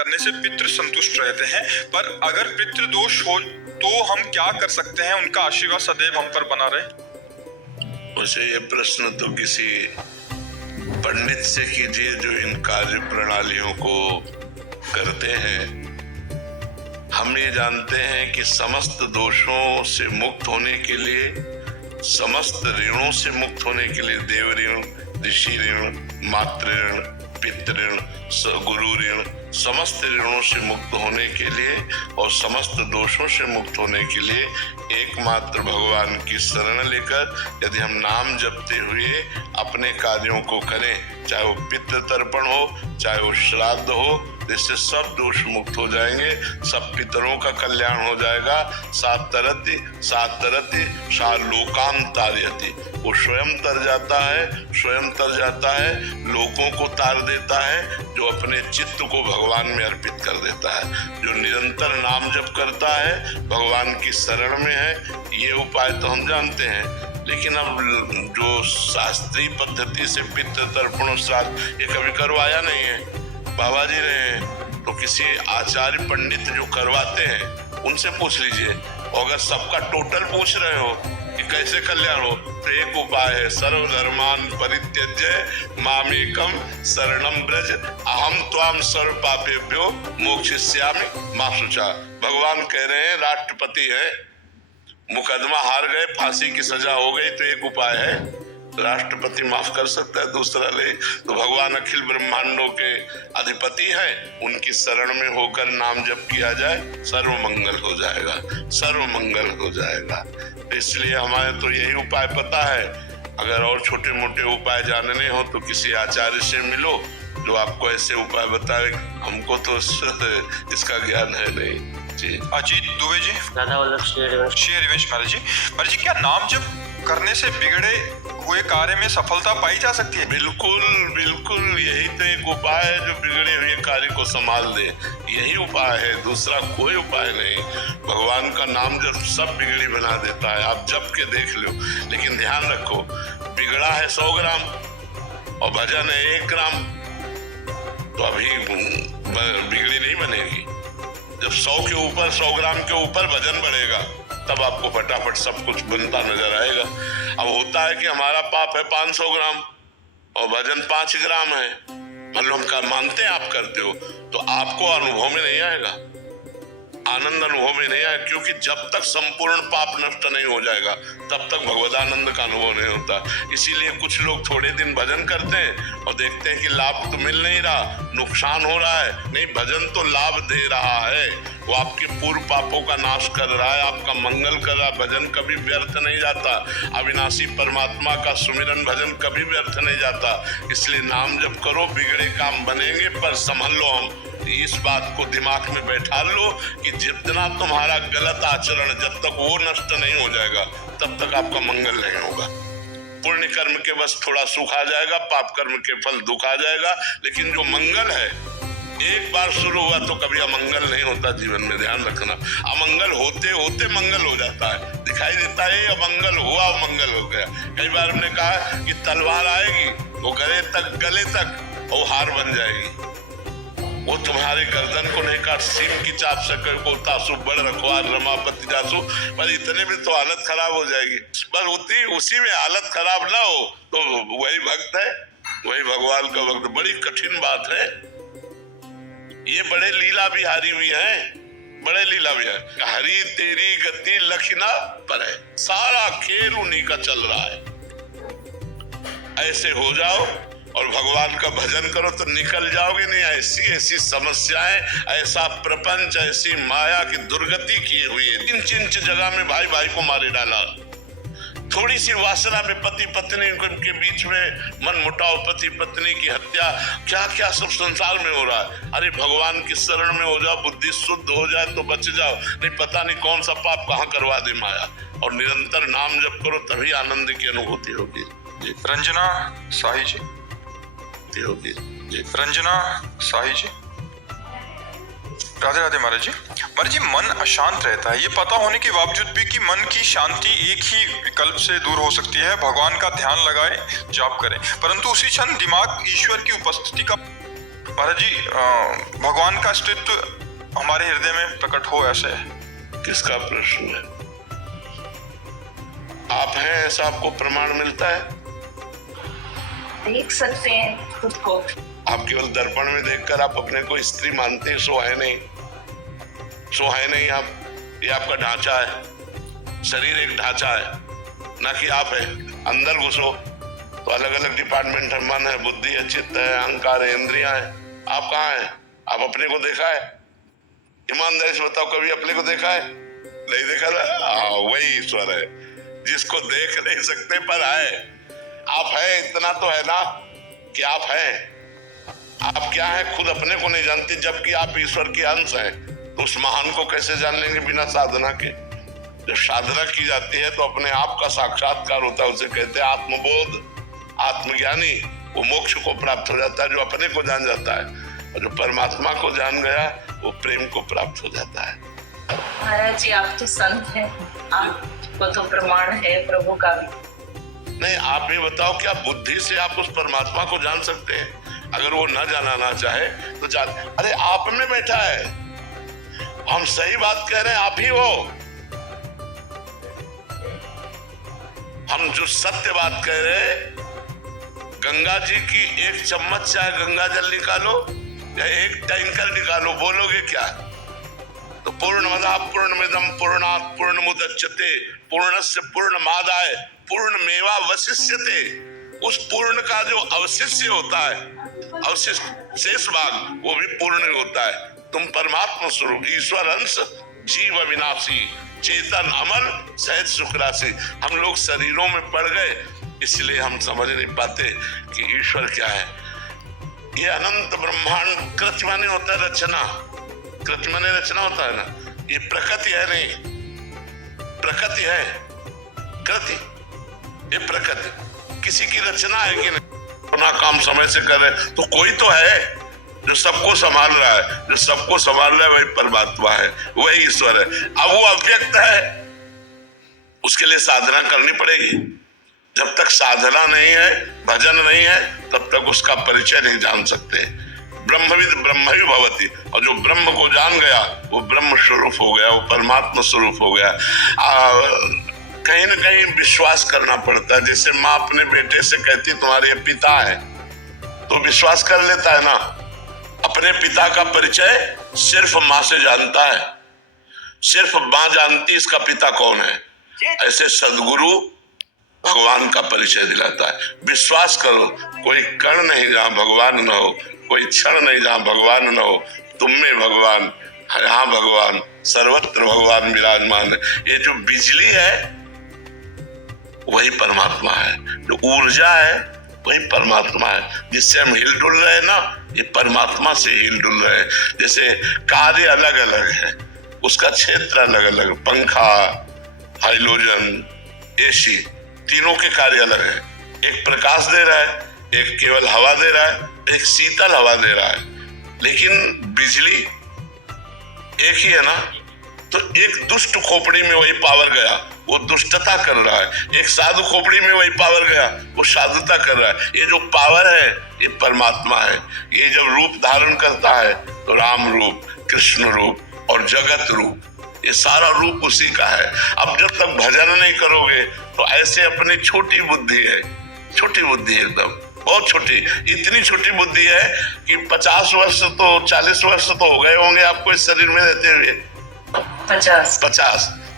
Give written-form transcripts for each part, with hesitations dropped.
करने से पितृ संतुष्ट रहते हैं, पर अगर पितृ दोष हो तो हम क्या कर सकते हैं उनका आशीर्वाद सदैव हम पर बना रहे? मुझे ये प्रश्न तो किसी पंडित से कीजिए जो इन कार्य प्रणालियों को करते हैं। हम ये जानते हैं कि समस्त दोषों से मुक्त होने के लिए, समस्त ऋणों से मुक्त होने के लिए, देव ऋण, ऋषि ऋण, मातृ ऋण, पितृ ऋण, गुरु ऋण, समस्त ऋणों से मुक्त होने के लिए और समस्त दोषों से मुक्त होने के लिए एकमात्र भगवान की शरण लेकर यदि हम नाम जपते हुए अपने कार्यों को करें, चाहे वो पितृ तर्पण हो, चाहे वो श्राद्ध हो, जिससे सब दोष मुक्त हो जाएंगे, सब पितरों का कल्याण हो जाएगा। सात तरति सा लोकान तारयति, वो स्वयं तर जाता है, लोगों को तार देता है, जो अपने चित्त को भगवान में अर्पित कर देता है, जो निरंतर नाम जप करता है, भगवान की शरण में है। ये उपाय तो हम जानते हैं, लेकिन अब जो शास्त्रीय पद्धति से पितृ तर्पण श्राद्ध ये कभी करवाया नहीं है, बाबा जी रहे हैं, तो किसी आचार्य पंडित जो करवाते हैं उनसे पूछ लीजिए। और अगर सबका टोटल पूछ रहे हो कि कैसे कल्याण हो, तो एक उपाय है, सर्वधर्मान परित्यज्य मामेकम शरणम ब्रज अहम त्वाम सर्व पापेभ्यो मोक्षयिष्यामि मा शुचा। भगवान कह रहे हैं, राष्ट्रपति है, मुकदमा हार गए, फांसी की सजा हो गई, तो एक उपाय है, राष्ट्रपति माफ कर सकता है, दूसरा ले। तो भगवान अखिल ब्रह्मांडों के अधिपति हैं, उनकी शरण में होकर नाम जप किया जाए, सर्व मंगल हो जाएगा। इसलिए हमारे तो यही उपाय पता है। अगर और छोटे मोटे उपाय जानने हो तो किसी आचार्य से मिलो जो आपको ऐसे उपाय बताए, हमको तो इसका ज्ञान है नहीं जी। अजीत दुबे जी, दादा वल्लभ श्री हरिवंश महाराज जी, क्या नाम जप करने से बिगड़े हुए कार्य में सफलता पाई जा सकती है? बिल्कुल यही तो एक उपाय है जो बिगड़े हुए कार्य को संभाल दे, यही उपाय है, दूसरा कोई उपाय नहीं। भगवान का नाम जब सब बिगड़ी बना देता है, आप जप के देख लो। लेकिन ध्यान रखो, बिगड़ा है 100 ग्राम और भजन है 1 ग्राम, तो अभी बिगड़ी नहीं बनेगी। जब 100 ग्राम के ऊपर वजन बढ़ेगा तब आपको फटाफट सब कुछ बनता नजर आएगा। अब होता है कि हमारा पाप है 500 ग्राम और वजन 5 ग्राम है, मतलब हम मानते हैं आप करते हो, तो आपको अनुभव में नहीं आएगा, आनंद अनुभव में नहीं आएगा, क्योंकि जब तक संपूर्ण पाप नष्ट नहीं हो जाएगा तब तक भगवदानंद का अनुभव नहीं होता। इसीलिए कुछ लोग थोड़े दिन भजन करते हैं और देखते हैं कि लाभ तो मिल नहीं रहा, नुकसान हो रहा है। नहीं, भजन तो लाभ दे रहा है, वो आपके पूर्व पापों का नाश कर रहा है, आपका मंगल कर रहा है। भजन कभी व्यर्थ नहीं जाता, अविनाशी परमात्मा का सुमिरन भजन कभी व्यर्थ नहीं जाता। इसलिए नाम जप करो, बिगड़े काम बनेंगे, पर संभल लो। हम इस बात को दिमाग में बैठा लो कि जितना तुम्हारा गलत आचरण जब तक वो नष्ट नहीं हो जाएगा तब तक आपका मंगल नहीं होगा। पुण्य कर्म के बस थोड़ा सुख आ जाएगा, पाप कर्म के फल दुख आ जाएगा, लेकिन जो मंगल है एक बार शुरू हुआ तो कभी अमंगल नहीं होता जीवन में, ध्यान रखना। अमंगल होते होते मंगल हो जाता है, दिखाई देता है अमंगल हुआ मंगल हो गया। कई बार हमने कहा कि तलवार आएगी, वो गले तक वो हार बन जाएगी, वो तुम्हारे गर्दन को नहीं काट, सीम की चाप से को तासु बड़ रखवार रमापति जासु, पर इतने में तो हालत खराब हो जाएगी। बस उसी में हालत खराब ना हो तो वही भक्त है, वही भगवान का भक्त। बड़ी कठिन बात है, ये बड़े लीला बिहारी भी हैं, बड़े लीला बिहारी। हरी तेरी गति लखना पर है, सारा खेल उन्हीं का चल रहा है। ऐसे हो जाओ और भगवान का भजन करो तो निकल जाओगे नहीं। ऐसी समस्याएं, ऐसा प्रपंच, ऐसी माया की दुर्गति की हुई है। इंच जगह में भाई भाई को मारे डाला, थोड़ी सी वासना में पति पत्नी के बीच में मन मुटाव, पति पत्नी की हत्या, क्या क्या सब संसार में हो रहा है। अरे भगवान की शरण में हो जाओ, बुद्धि शुद्ध हो जाए तो बच जाओ, नहीं पता नहीं कौन सा पाप कहाँ करवा दे माया। और निरंतर नाम जप करो तभी आनंद की अनुभूति होगी। रंजना शाही जी होगी जी। रंजना शाही जी, राधे राधे महाराज जी। महाराज जी, मन अशांत रहता है, ये पता होने के बावजूद भी कि मन की शांति एक ही विकल्प से दूर हो सकती है, भगवान का ध्यान लगाए, जाप करें, परंतु उसी क्षण दिमाग ईश्वर की उपस्थिति का, महाराज जी भगवान का का अस्तित्व हमारे हृदय में प्रकट हो ऐसे। किसका प्रश्न है? आप हैं ऐसा आपको प्रमाण मिलता है? देख सकते हैं खुद को। आप केवल दर्पण में देखकर आप अपने को स्त्री मानते हैं, सो है नहीं, सो है नहीं आप। ये आपका ढांचा है, शरीर एक ढांचा है, ना कि आप है। अंदर घुसो तो अलग अलग डिपार्टमेंट है, मन है, बुद्धि है, चित्त है, अहंकार है, इंद्रियां है। आप कहाँ हैं? आप अपने को देखा है? ईमानदारी से बताओ, कभी अपने को देखा है? नहीं देखा था। वही ईश्वर है जिसको देख नहीं सकते पर है। आप है, इतना तो है ना कि आप हैं। आप क्या है खुद अपने को नहीं जानते, जबकि आप ईश्वर के अंश हैं। तो उस महान को कैसे जान लेंगे बिना साधना के? जब साधना की जाती है तो अपने आप का साक्षात्कार होता है, उसे कहते हैं आत्मबोध। आत्मज्ञानी वो मोक्ष को प्राप्त हो जाता है, जो अपने को जान जाता है। और जो परमात्मा को जान गया वो प्रेम को प्राप्त हो जाता है। महाराज जी आप तो संत हैं, आपको तो प्रमाण है प्रभु का भी। नहीं, आप ये बताओ, क्या बुद्धि से आप उस परमात्मा को जान सकते हैं? अगर वो न जाना चाहे तो जान। अरे आप में बैठा है, हम सही बात कह रहे हैं, आप ही हो। हम जो सत्य बात कह रहे हैं, गंगा जी की एक चम्मच चाहे गंगा जल निकालो या एक टैंकर निकालो, बोलोगे क्या? तो पूर्णमदः पूर्णमिदं पूर्णात् पूर्णमुदच्यते पूर्णस्य पूर्णमादाय पूर्णमेवावशिष्यते। उस पूर्ण का जो अवशिष्य होता है, अवशिष्ट शेष भाग, वो भी पूर्ण होता है। तुम परमात्मा स्वरूप ईश्वर अंश, जीव अविनाशी, चेतन अमर, सहज सुख राशि। हम लोग शरीरों में पड़ गए, इसलिए हम समझ नहीं पाते कि ईश्वर क्या है। ये अनंत ब्रह्मांड, कृत माने होता है रचना, कृत माने रचना होता है ना। ये प्रकृति है नहीं, प्रकृति है कृति, ये प्रकृति। किसी की रचना है कि नहीं? अपना काम समय से कर रहे तो कोई तो है जो सबको संभाल रहा है। जो सबको संभाल रहा है वही परमात्मा है, वही ईश्वर है। अब वो अव्यक्त है, उसके लिए साधना करनी पड़ेगी। जब तक साधना नहीं है, भजन नहीं है, तब तक उसका परिचय नहीं जान सकते। ब्रह्मविद ब्रह्म ही भवति, और जो ब्रह्म को जान गया वो ब्रह्म स्वरूप हो गया, वो परमात्मा स्वरूप हो गया। कहीं न कहीं विश्वास करना पड़ता है। जैसे माँ अपने बेटे से कहती तुम्हारे पिता है, तो विश्वास कर लेता है ना। अपने पिता का परिचय सिर्फ माँ से जानता है, सिर्फ माँ जानती इसका पिता कौन है। ऐसे सदगुरु भगवान का परिचय दिलाता है। विश्वास करो, कोई कण नहीं जहाँ भगवान न हो, कोई क्षण नहीं जहाँ भगवान न हो। तुम में भगवान, यहाँ भगवान, सर्वत्र भगवान विराजमान है। ये जो बिजली है वही परमात्मा है, जो ऊर्जा है वही परमात्मा है। जिससे हम हिल डुल रहे हैं ना, ये परमात्मा से हिल डुल रहे हैं। जैसे कार्य अलग अलग है, उसका क्षेत्र अलग अलग। पंखा, हाइड्रोजन, एसी, तीनों के कार्य अलग है। एक प्रकाश दे रहा है, एक केवल हवा दे रहा है, एक शीतल हवा दे रहा है। लेकिन बिजली एक ही है ना। तो एक दुष्ट खोपड़ी में वही पावर गया, वो दुष्टता कर रहा है। एक साधु खोपड़ी में वही पावर गया, वो साधुता कर रहा है। ये जो पावर है ये परमात्मा है। ये जब रूप धारण करता है तो राम रूप, कृष्ण रूप और जगत रूप, ये सारा रूप उसी का है। अब जब तक भजन नहीं करोगे तो ऐसे अपनी छोटी बुद्धि है, छोटी बुद्धि एकदम बहुत छोटी, इतनी छोटी बुद्धि है कि 50 वर्ष तो 40 वर्ष तो हो गए होंगे आपको इस शरीर में रहते हुए।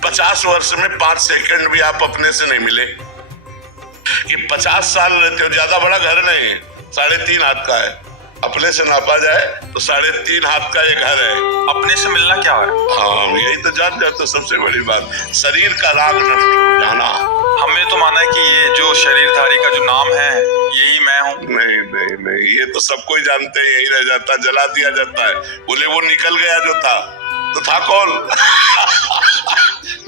50 वर्ष में 5 सेकंड भी आप अपने से नहीं मिले। कि 50 साल रहते हो, ज्यादा बड़ा घर नहीं, 3.5 हाथ का है। अपने से नापा जाए तो 3.5 हाथ का ये घर है। अपने से मिलना क्या है? हाँ, यही तो जान जाते, सबसे बड़ी बात। शरीर का राग नष्ट हो जाना। हमने तो माना है कि ये जो शरीरधारी का जो नाम है यही मैं हूँ। नहीं नहीं नहीं, ये तो सबको ही जानते हैं, यही रह जाता, जला दिया जाता है। बोले वो निकल गया जो था, तो था कौन?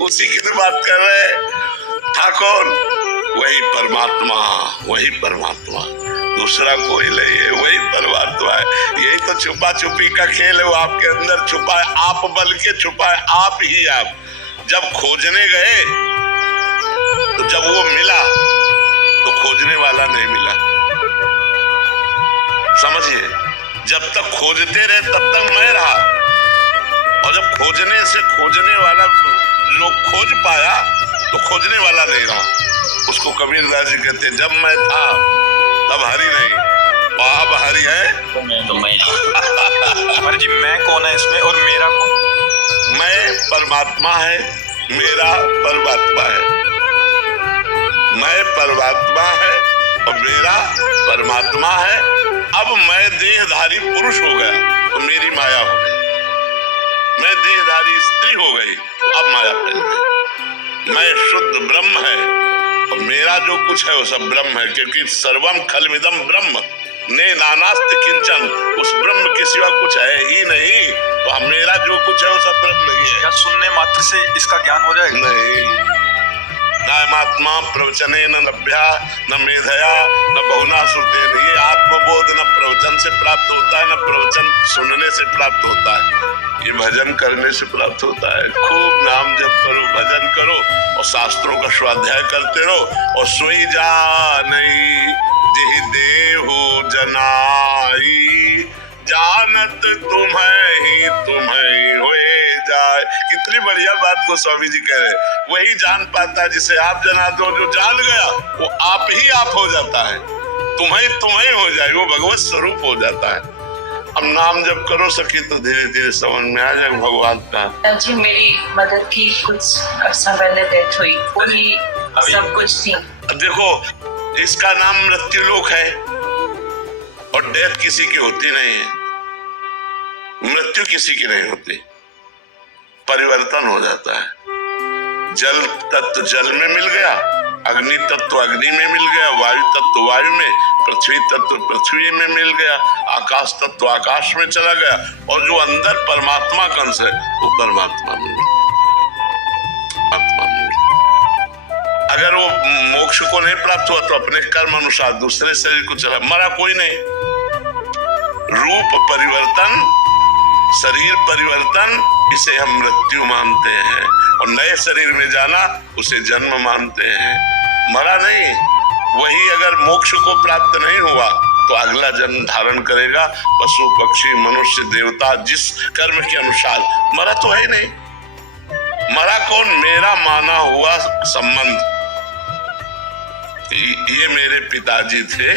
उसी की तो बात कर रहे हैं। था कौन? वही परमात्मा, वही परमात्मा, दूसरा कोई नहीं है, वही परमात्मा है। यही तो छुपा छुपी का खेल है, वो आपके अंदर छुपा है, आप बल के छुपा है, आप ही आप। जब खोजने गए तो जब वो मिला तो खोजने वाला नहीं मिला। समझिए, जब तक खोजते रहे तब तक मैं रहा, खोजने वाला नहीं रहा। उसको कबीरदास जी कहते, जब मैं था तब हरि नहीं, और अब हरि है तो मैं महाराज जी मैं कौन है इसमें और मेरा कौन? मैं परमात्मा है, मेरा परमात्मा है। मैं परमात्मा है और मेरा परमात्मा है। अब मैं देहधारी पुरुष हो गया तो मेरी माया हो गई, मैं देहधारी स्त्री हो गई तो अब माया फैल गई। मैं शुद्ध ब्रह्म है और मेरा जो कुछ है वो सब ब्रह्म है, क्योंकि सर्वम खलविदम ब्रह्म ने नानास्त किंचन, उस ब्रह्म के सिवा कुछ है ही नहीं। तो मेरा जो कुछ है वो सब ब्रह्म ही है। क्या सुनने मात्र से इसका ज्ञान हो जाएगा? नहीं, नायमात्मा प्रवचने न लभ्या न मेधया न बहुना श्रुतेन। ये आत्मबोध न प्रवचन से प्राप्त होता है, न प्रवचन सुनने से प्राप्त होता है, ये भजन करने से प्राप्त होता है। खूब नाम जप करो, भजन करो और शास्त्रों का स्वाध्याय करते रहो। और सोई जानई जिहि देहु जनाई, जानत तुम्हें होए जाए। कितनी बढ़िया बात गोस्वामी जी कह रहे। वही जान पाता है जिसे आप जना दो, जो जान गया वो आप ही आप हो जाता है, तुम्हें हो जाए, वो भगवत स्वरूप हो जाता है। अब नाम जब करो सके तो धीरे धीरे समझ में आ जाए भगवान का। जी मेरी मदद की कुछ अर्सा पहले डेथ हुई, वही सब कुछ थी। देखो इसका नाम मृत्यु लोक है और डेथ किसी की होती नहीं है, मृत्यु किसी की नहीं होती, परिवर्तन हो जाता है। जल तत्व जल में मिल गया, अग्नि तत्व अग्नि में मिल गया, वायु तत्व वायु में, पृथ्वी तत्व पृथ्वी में मिल गया, आकाश तत्व आकाश में चला गया, और जो अंदर परमात्मा का अंश है वो परमात्मा में मिल। अगर वो मोक्ष को नहीं प्राप्त हुआ तो अपने कर्म अनुसार दूसरे शरीर को चला, मरा कोई नहीं। रूप परिवर्तन, शरीर परिवर्तन, इसे हम मृत्यु मानते हैं, और नए शरीर में जाना उसे जन्म मानते हैं। मरा नहीं। वही अगर मोक्ष को प्राप्त नहीं हुआ तो अगला जन्म धारण करेगा, पशु पक्षी मनुष्य देवता, जिस कर्म के अनुसार। मरा तो है नहीं। मरा कौन? मेरा माना हुआ संबंध। ये मेरे पिताजी थे,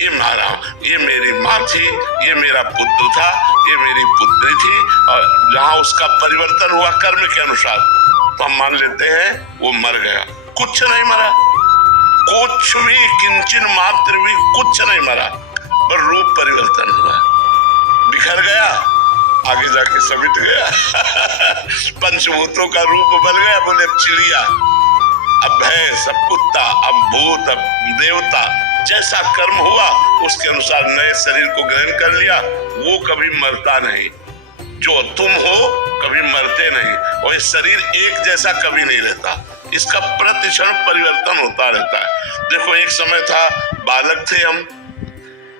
ये मारा, ये मेरी माँ थी, ये मेरा पुत्र था, ये मेरी पुत्री थी, और जहां उसका परिवर्तन हुआ कर्म के अनुसार तो हम मान लेते हैं वो मर गया। कुछ नहीं मरा, कुछ भी, किंचन मात्र भी कुछ नहीं मरा, पर रूप परिवर्तन हुआ, बिखर गया, आगे जाके समिट गया। पंचभूतों का रूप बन गया। बोले चिड़िया, अब भैंस, अब कुत्ता, अब भूत, अब देवता, जैसा कर्म हुआ उसके अनुसार नए शरीर को ग्रहण कर लिया। वो कभी मरता नहीं, जो तुम हो कभी मरते नहीं, और ये शरीर एक जैसा कभी नहीं रहता, इसका प्रतिक्षण परिवर्तन होता रहता है। देखो एक समय था बालक थे हम,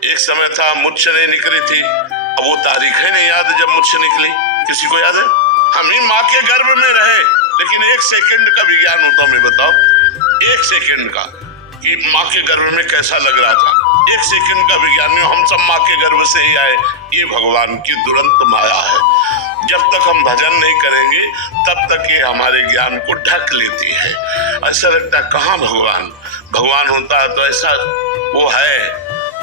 एक समय था मुच्छ नहीं निकली थी, अब वो तारीख है नहीं याद जब मुच्छ निकली, किसी को याद है? हम ही माँ के गर्भ में रहे, लेकिन एक सेकंड का विज्ञान होता, हमें बताओ, एक सेकंड का, कि माँ के गर्भ में कैसा लग रहा था। एक सेकंड का विज्ञान, हम सब माँ के गर्भ से ही आए। ये भगवान की दुरंत माया है। जब तक हम भजन नहीं करेंगे तब तक ये हमारे ज्ञान को ढक लेती है। ऐसा लगता है कहाँ भगवान होता है तो ऐसा वो है,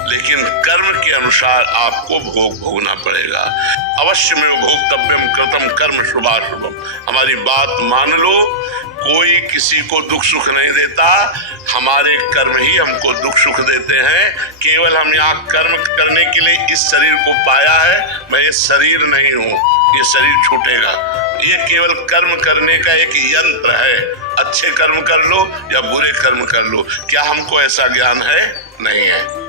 लेकिन कर्म के अनुसार आपको भोग भोगना पड़ेगा। अवश्य में भोक्तव्यम कृतम कर्म शुभाशुभम। हमारी बात मान लो, कोई किसी को दुख सुख नहीं देता, हमारे कर्म ही हमको दुख सुख देते हैं। केवल हम यहाँ कर्म करने के लिए इस शरीर को पाया है, मैं ये शरीर नहीं हूँ, ये शरीर छूटेगा। ये केवल कर्म करने का एक यंत्र है। अच्छे कर्म कर लो या बुरे कर्म कर लो, क्या हमको ऐसा ज्ञान है? नहीं है।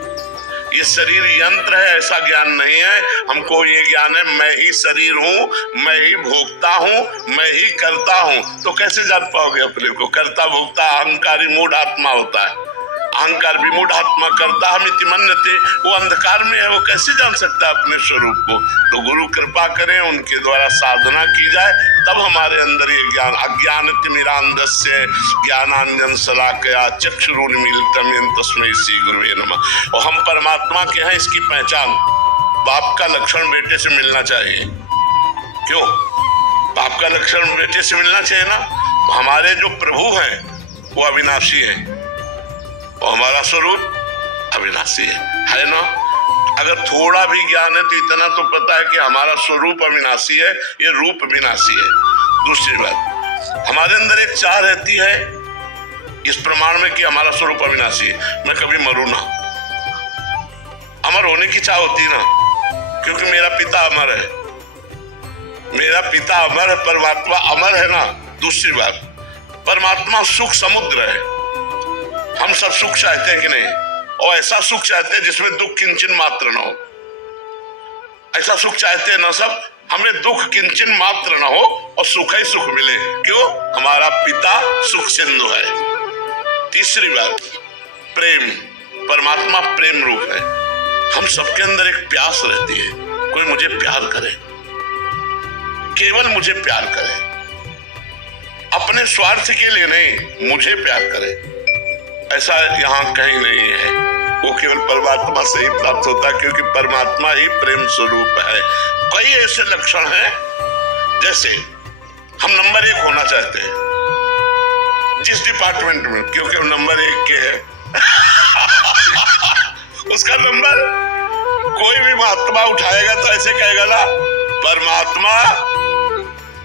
ये शरीर यंत्र है, ऐसा ज्ञान नहीं है। हमको ये ज्ञान है मैं ही शरीर हूँ, मैं ही भोगता हूँ, मैं ही करता हूँ। तो कैसे जान पाओगे अपने को? करता भोगता अहंकारी मूढ़ आत्मा होता है। अहंकार विमूढ़ आत्मा करता हम इति मन्यते, वो अंधकार में है, वो कैसे जान सकता है अपने स्वरूप को? तो गुरु कृपा करें, उनके द्वारा साधना की जाए, तब हमारे अंदर ये ज्ञान। अज्ञानतिमिरान्धस्य ज्ञानांजन शलाकया चक्षुरुन्मीलितं येन तस्मै श्री गुरुवे नमः। और हम परमात्मा के हैं, इसकी पहचान। बाप का लक्षण बेटे से मिलना चाहिए। क्यों? बाप का लक्षण बेटे से मिलना चाहिए ना। हमारे जो प्रभु हैं वो अविनाशी है, और हमारा स्वरूप अविनाशी है ना। अगर थोड़ा भी ज्ञान है तो इतना तो पता है कि हमारा स्वरूप अविनाशी है, ये रूप विनाशी है। दूसरी बात, हमारे अंदर एक चाह रहती है इस प्रमाण में कि हमारा स्वरूप अविनाशी है, मैं कभी मरूं ना। अमर होने की चाह होती है ना, क्योंकि मेरा पिता अमर है, मेरा पिता अमर है, परमात्मा अमर है ना। दूसरी बात, परमात्मा सुख समुद्र है। हम सब सुख चाहते हैं कि नहीं? और ऐसा सुख चाहते हैं जिसमें दुख किंचन मात्र ना हो। ऐसा सुख चाहते हैं ना सब, हमें दुख किंचन मात्र ना हो और सुख ही सुख मिले। क्यों? हमारा पिता सुख सिंधु है। तीसरी बात, प्रेम, परमात्मा प्रेम रूप है। हम सबके अंदर एक प्यास रहती है, कोई मुझे प्यार करे, केवल मुझे प्यार करे, अपने स्वार्थ के लिए नहीं, मुझे प्यार करे। ऐसा यहाँ कहीं नहीं है, वो केवल परमात्मा से ही प्राप्त होता है, क्योंकि परमात्मा ही प्रेम स्वरूप है। कई ऐसे लक्षण हैं, जैसे हम नंबर 1 होना चाहते हैं जिस डिपार्टमेंट में, क्योंकि हम नंबर 1 के हैं उसका नंबर कोई भी महात्मा उठाएगा तो ऐसे कहेगा ना, परमात्मा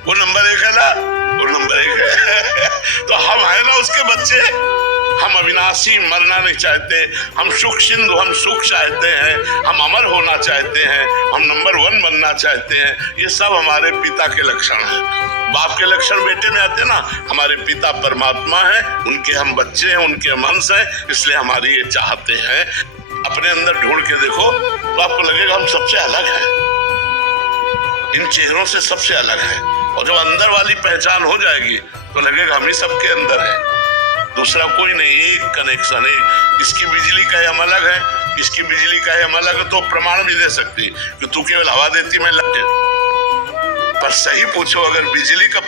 वो नंबर 1 है ना, वो नंबर 1 है तो हम है ना उसके बच्चे। हम अविनाशी, मरना नहीं चाहते, हम सुख सिंधु, हम सुख चाहते हैं, हम अमर होना चाहते हैं, हम नंबर 1 बनना चाहते हैं। ये सब हमारे पिता के लक्षण हैं। बाप के लक्षण बेटे में आते ना, हमारे पिता परमात्मा है, उनके हम बच्चे हैं, उनके हम अंश हैं, इसलिए हमारी ये चाहते हैं। अपने अंदर ढूंढ के देखो तो आपको लगेगा हम सबसे अलग हैं, इन चेहरों से सबसे अलग है। और जब अंदर वाली पहचान हो जाएगी तो लगेगा हम ही सबके अंदर है, दूसरा कोई नहीं, एक कनेक्शन है। इसकी बिजली का हम अलग है, इसकी बिजली का हम अलग है, तो प्रमाण भी दे सकती कि तू केवल हवा देती मैं लग। पर सही पूछो, अगर बिजली का